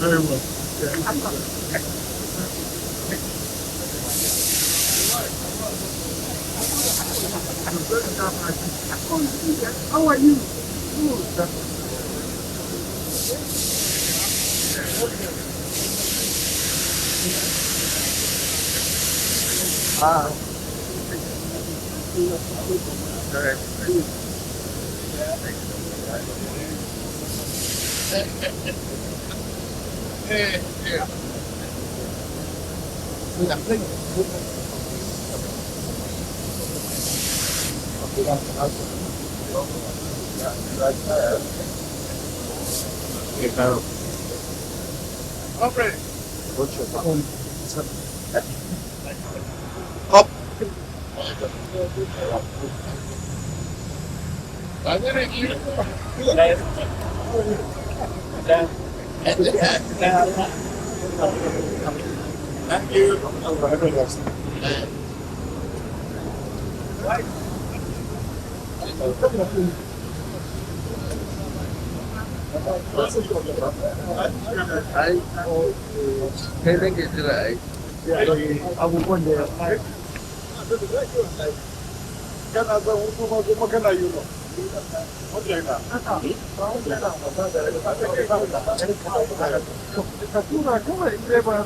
Very well. How are you? Ah, I thế đấy cái lại ông quân đề cái nào cũng cái này rồi không được à captura come leva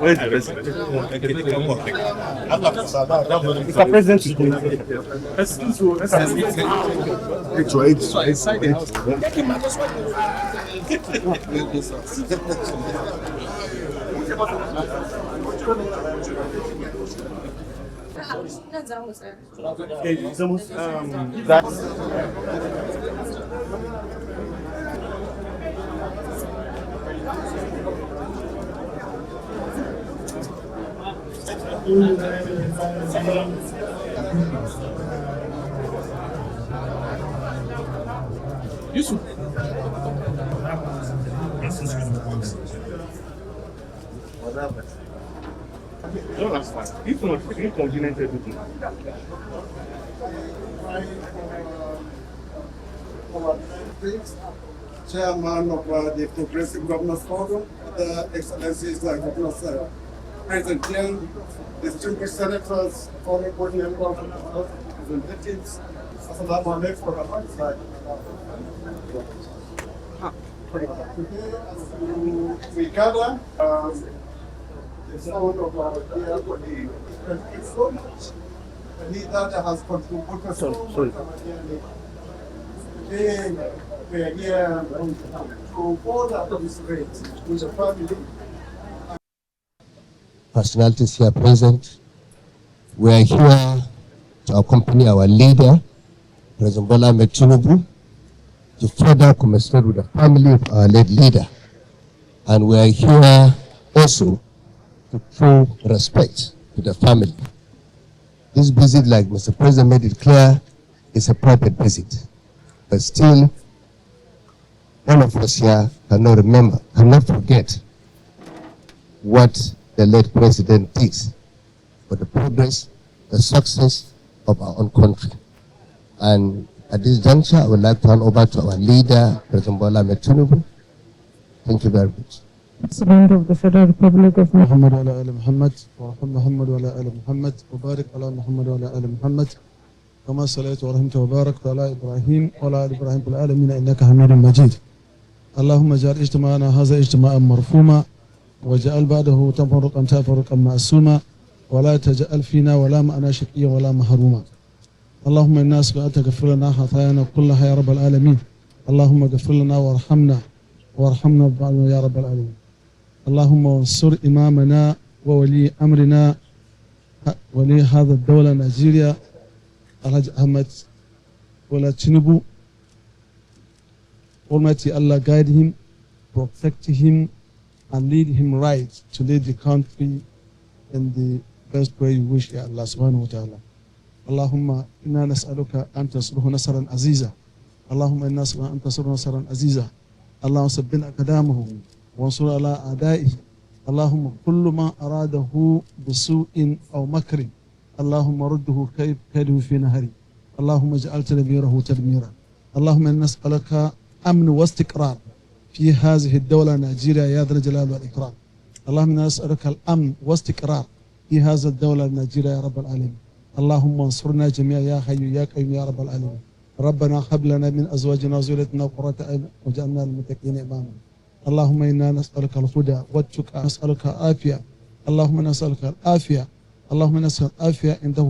Where is the president? Mr. President, Yusuf. No, that's fine. If not, inconvenient everything. Chairman of the Progressive Governors Forum, the Excellencies Governor President Young, distinguished senators, former board members, representatives, Assalamu alaikum warahmatullahi wabarakatuh. Today, as we gather, the sound of our dear colleague. Thank you so much. The leader that has contributed so much. Today, we are here to order to this great with the family. Personalities here present. We are here to accompany our leader, President Bola Ahmed Tinubu, to further commiserate with the family of our late leader. And we are here also to show respect to the family. This visit, like Mr. President made it clear, is a private visit. But still, all of us here cannot forget what the late president did for the progress, the success of our own country. And at this juncture, I would like to hand over to our leader, President Bola Ahmed Tinubu. Thank you very much. President of the Federal Republic of Muhammad wa ala ali Muhammad wa rahmah Muhammad wa ala ali Muhammad wa barik ala Muhammad wa ala ali Muhammad kama salayta wa rahimta wa barakta ala Ibrahim wa ala ali Ibrahim fil alamin innaka Hamidum Majid. اللهم اجعل اجتماعنا هذا اجتماعا مرحوما واجعل بعده تفرقا معصوما ولا تجعل فينا ولا معنا شقيا ولا محروما. اللهم انا نسألك تغفر لنا خطايانا كلها يا رب العالمين. اللهم اغفر لنا وارحمنا يا رب العالمين. اللهم انصر امامنا وولي امرنا ولي هذا الدولة نيجيريا Alhaji Ahmed Bola Tinubu. Almighty Allah guide him, protect him, and lead him right to lead the country in the best way you wish, Ya Allah subhanahu wa ta'ala. Allahumma inna nas'aluka an tasruhu nasran aziza. Allahumma inna nas'aluka an tasruhu nasran aziza. Allahumma sabbin akadamahu wa ansur ala adaihi. Allahumma kullu ma aradahu bisu'in aw makrin. Allahumma rudduhu kayduhu fi nahari. Allahumma ja'al tadbirahu tadmira. اللهم إنا نسألك أمن واستقرار في هذه الدولة نيجيريا يا ذا الجلال والإكرام. اللهم إنا نسألك الأمن واستقرار في هذه الدولة نيجيريا يا رب العالمين. اللهم انصرنا جميعا يا حي يا قيوم يا رب العالمين. ربنا هب لنا من أزواجنا وذريتنا قرة أعين واجعلنا للمتقين إماما. اللهم إنا نسألك الهدى والتقى، نسألك العافية. اللهم نسألك العافية، اللهم نسألك العافية عنده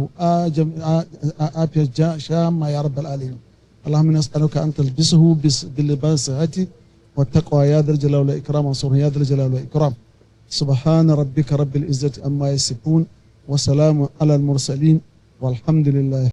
عافية شامة يا رب العالمين. اللهم نسألك أن تلبسه باللباس الصحة والتقوى يا ذا الجلال والإكرام، وانصرنا يا ذا الجلال والإكرام. سبحان ربك رب العزة عما يصفون وسلام على المرسلين والحمد لله.